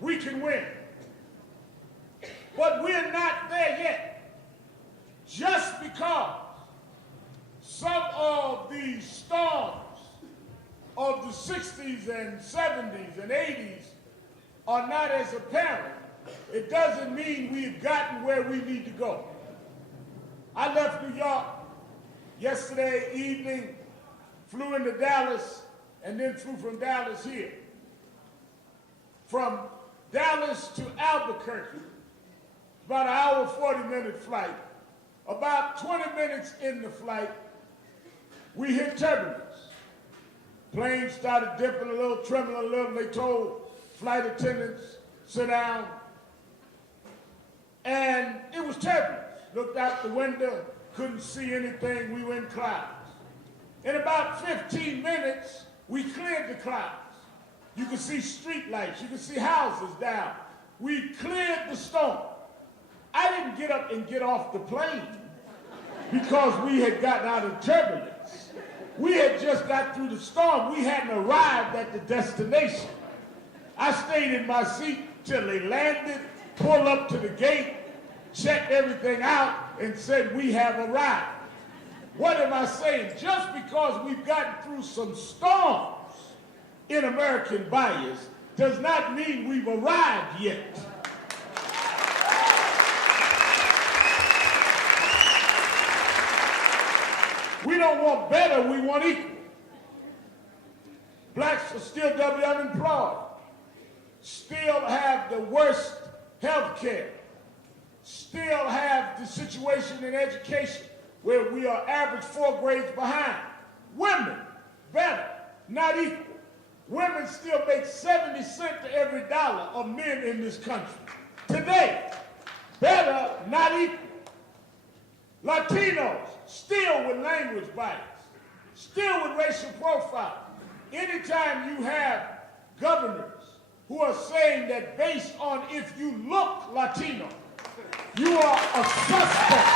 we can win. But we're not there yet. Just because some of the stars of the 60s and 70s and 80s are not as apparent, it doesn't mean we've gotten where we need to go. I left New York yesterday evening, flew into Dallas, and then flew from Dallas here. From Dallas to Albuquerque, about an hour, 40-minute flight. About 20 minutes in the flight, we hit turbulence. Plane started dipping a little, trembling a little. They told flight attendants, sit down. And it was turbulence. Looked out the window, couldn't see anything. We were in clouds. In about 15 minutes, we cleared the clouds. You could see street lights. You could see houses down. We cleared the storm. I didn't get up and get off the plane because we had gotten out of turbulence. We had just got through the storm. We hadn't arrived at the destination. I stayed in my seat till they landed, pulled up to the gate, checked everything out, and said, we have arrived. What am I saying? Just because we've gotten through some storms in American bias does not mean we've arrived yet. We don't want better, we want equal. Blacks are still doubly unemployed, still have the worst health care, still have the situation in education where we are average 4 grades behind. Women, better, not equal. Women still make 70 cents to every dollar of men in this country. Today, better, not equal. Latinos, still with language bias, still with racial profiling. Anytime you have governors who are saying that based on if you look Latino, you are a suspect.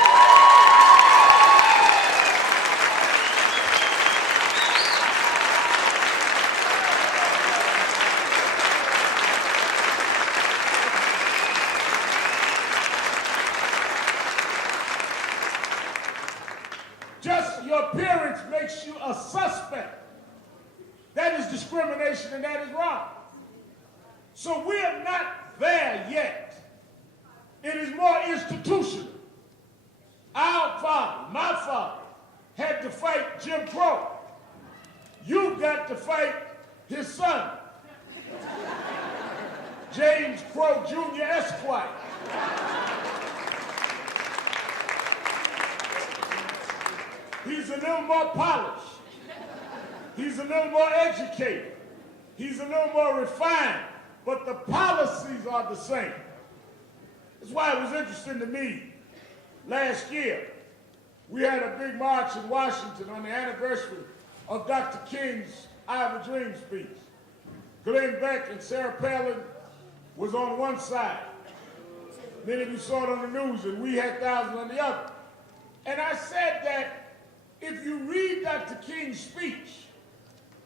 Just your appearance makes you a suspect. That is discrimination and that is wrong. So we are not there yet. It is more institutional. Our father, my father, had to fight Jim Crow. You've got to fight his son, James Crow Jr. Esquire. He's a little more polished. He's a little more educated. He's a little more refined. But the policies are the same. That's why it was interesting to me. Last year, we had a big march in Washington on the anniversary of Dr. King's I Have a Dream speech. Glynn Beck and Sarah Palin was on one side. Many of you saw it on the news, and we had thousands on the other. And I said that if you read Dr. King's speech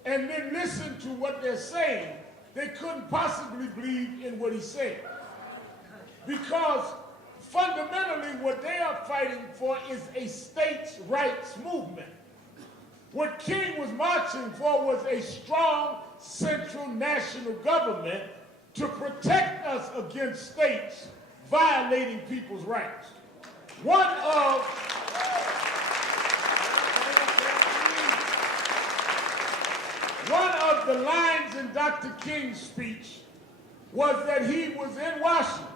and then listen to what they're saying, they couldn't possibly believe in what he said. Because fundamentally what they are fighting for is a states' rights movement. What King was marching for was a strong central national government to protect us against states violating people's rights. One of the lines in Dr. King's speech was that he was in Washington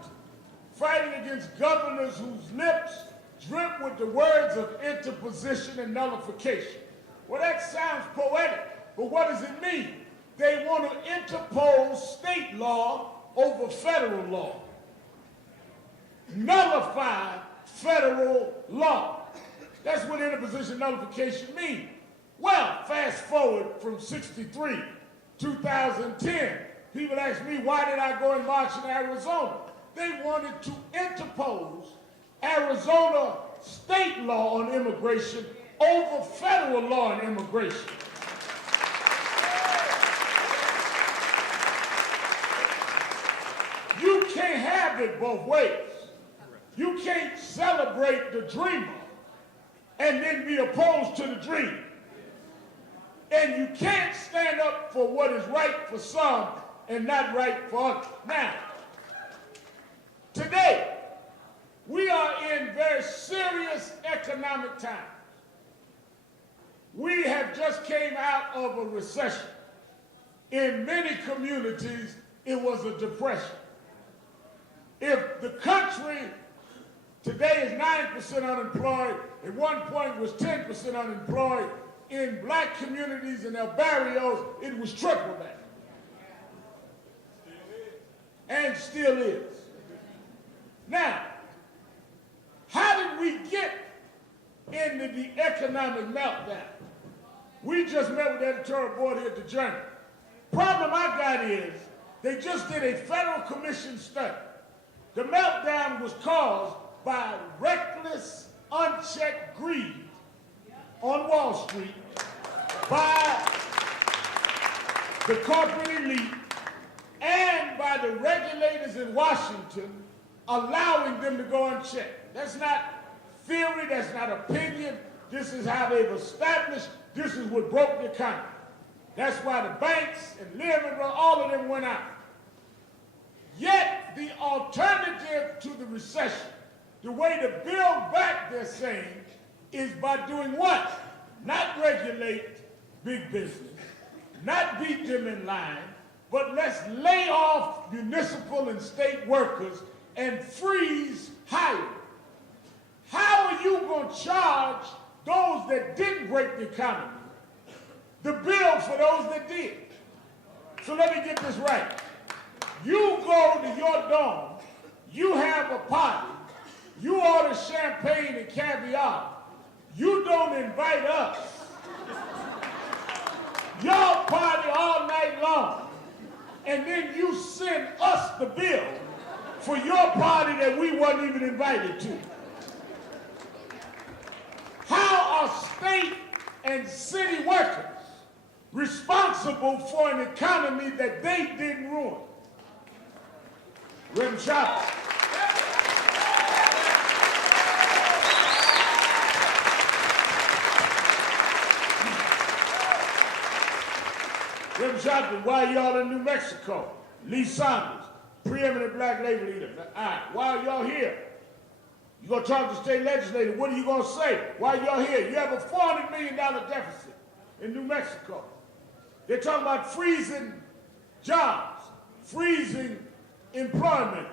fighting against governors whose lips drip with the words of interposition and nullification. Well, that sounds poetic, but what does it mean? They want to interpose state law over federal law. Nullify federal law. That's what interposition nullification means. Well, fast forward from 63, 2010, people ask me, why did I go and march in Arizona? They wanted to interpose Arizona state law on immigration over federal law on immigration. have it both ways. You can't celebrate the dreamer and then be opposed to the dream. And you can't stand up for what is right for some and not right for others. Now, today, we are in very serious economic times. We have just came out of a recession. In many communities, it was a depression. If the country today is 9% unemployed, at one point was 10% unemployed, in black communities and their barrios, it was triple that. And still is. Now, how did we get into the economic meltdown? We just met with the editorial board here at the Journal. Problem I got is, they just did a federal commission study. The meltdown was caused by reckless, unchecked greed on Wall Street by the corporate elite and by the regulators in Washington allowing them to go unchecked. That's not theory, that's not opinion. This is how they've established, this is what broke the economy. That's why the banks and Lehman, all of them went out. Yet the alternative to the recession, the way to build back, they're saying, is by doing what? Not regulate big business, not beat them in line, but let's lay off municipal and state workers and freeze hiring. How are you going to charge those that didn't break the economy the bill for those that did? So let me get this right. You go to your dorm, you have a party, you order champagne and caviar, you don't invite us. Y'all party all night long, and then you send us the bill for your party that we weren't even invited to. How are state and city workers responsible for an economy that they didn't ruin? Reverend Sharpton. Reverend Sharpton, why are y'all in New Mexico? Lee Saunders, preeminent black labor leader. All right, why are y'all here? You gonna talk to the state legislature, what are you gonna say? Why are y'all here? You have a $400 million deficit in New Mexico. They're talking about freezing jobs, freezing employment,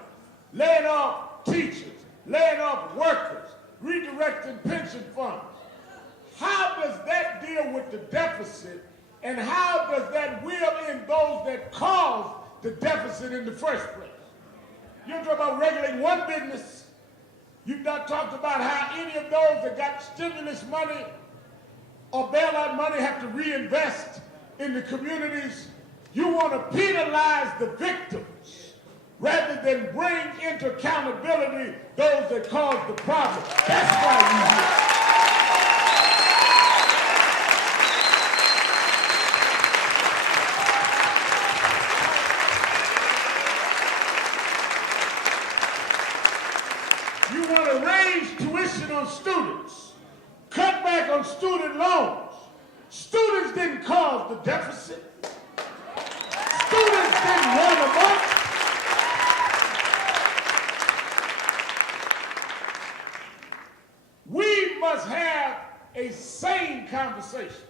laying off teachers, laying off workers, redirecting pension funds. How does that deal with the deficit, and how does that wheel in those that caused the deficit in the first place? You don't talk about regulating one business. You've not talked about how any of those that got stimulus money or bailout money have to reinvest in the communities. You want to penalize the victims rather than bring into accountability those that caused the problem. That's why we're here. You want to raise tuition on students, cut back on student loans. Students didn't cause the deficit. Students didn't run amok. We must have a sane conversation.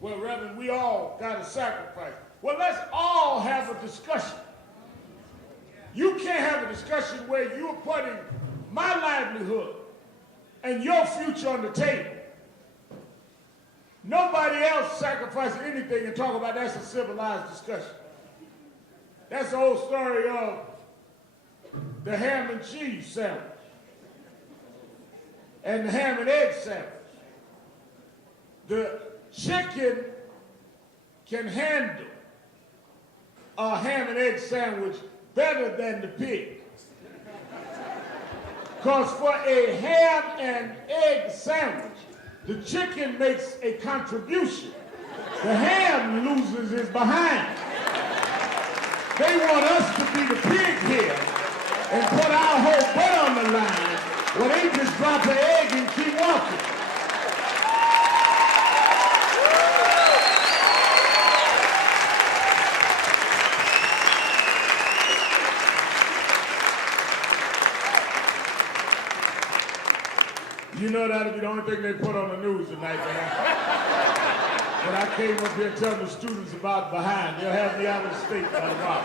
Well, Reverend, we all got to sacrifice. Well, let's all have a discussion. You can't have a discussion where you're putting my livelihood and your future on the table. Nobody else sacrificing anything and talk about that's a civilized discussion. That's the old story of the ham and cheese sandwich and the ham and egg sandwich. The chicken can handle a ham and egg sandwich better than the pig. Because for a ham and egg sandwich, the chicken makes a contribution. The ham loses his behind. They want us to be the pig here and put our whole butt on the line, well, they just drop an egg and keep walking. You know that'll be the only thing they put on the news tonight, man. When I came up here telling the students about behind, they'll have me out of state by tomorrow.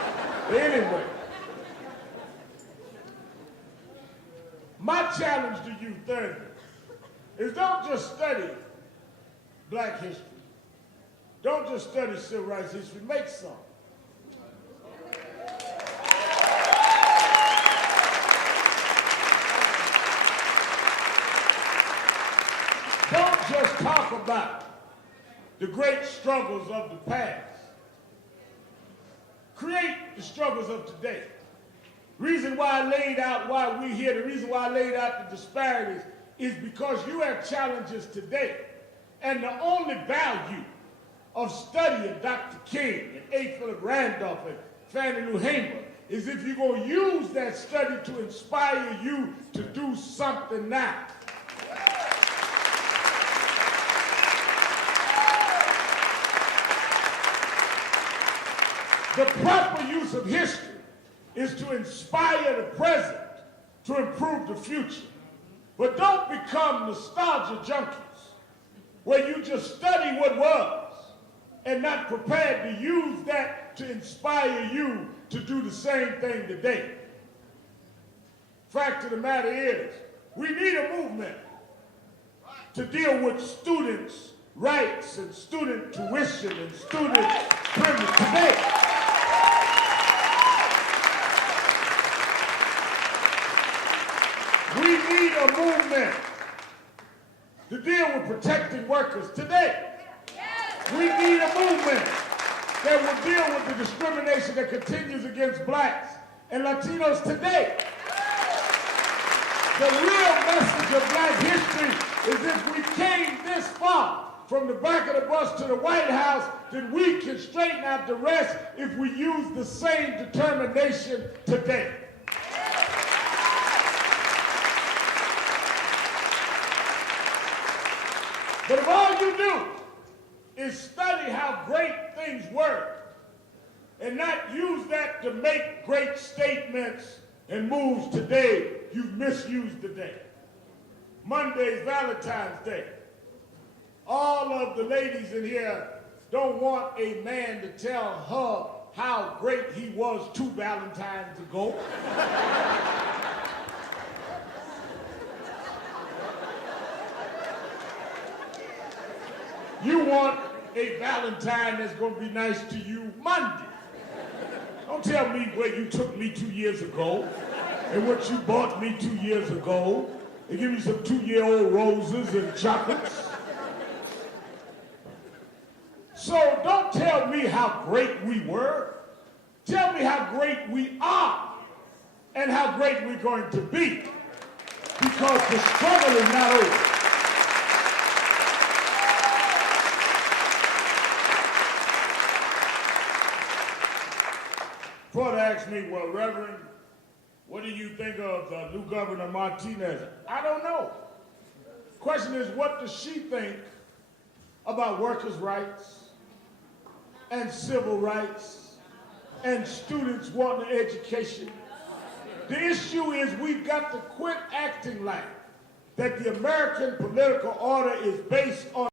But anyway, my challenge to you, thirdly, is don't just study black history. Don't just study civil rights history, make some. Don't just talk about the great struggles of the past. Create the struggles of today. Reason why I laid out why we're here, the reason why I laid out the disparities is because you have challenges today. And the only value of studying Dr. King and A. Philip Randolph and Fannie Lou Hamer is if you're going to use that study to inspire you to do something now. The proper use of history is to inspire the present to improve the future. But don't become nostalgia junkies where you just study what was and not prepared to use that to inspire you to do the same thing today. Fact of the matter is, we need a movement to deal with students' rights and student tuition and student privilege today. We need a movement to deal with protecting workers today. We need a movement that will deal with the discrimination that continues against blacks and Latinos today. The real message of black history is if we came this far from the back of the bus to the White House, then we can straighten out the rest if we use the same determination today. But if all you do is study how great things were and not use that to make great statements and moves today, you've misused the day. Monday's Valentine's Day. All of the ladies in here don't want a man to tell her how great he was 2 Valentines ago. You want a Valentine that's going to be nice to you Monday. Don't tell me where you took me 2 years ago and what you bought me 2 years ago and give me some 2-year-old roses and chocolates. So don't tell me how great we were. Tell me how great we are and how great we're going to be, because the struggle is not over. Porter asked me, well, Reverend, what do you think of the new Governor Martinez? I don't know. Question is, what does she think about workers' rights and civil rights and students wanting an education? The issue is we've got to quit acting like that the American political order is based on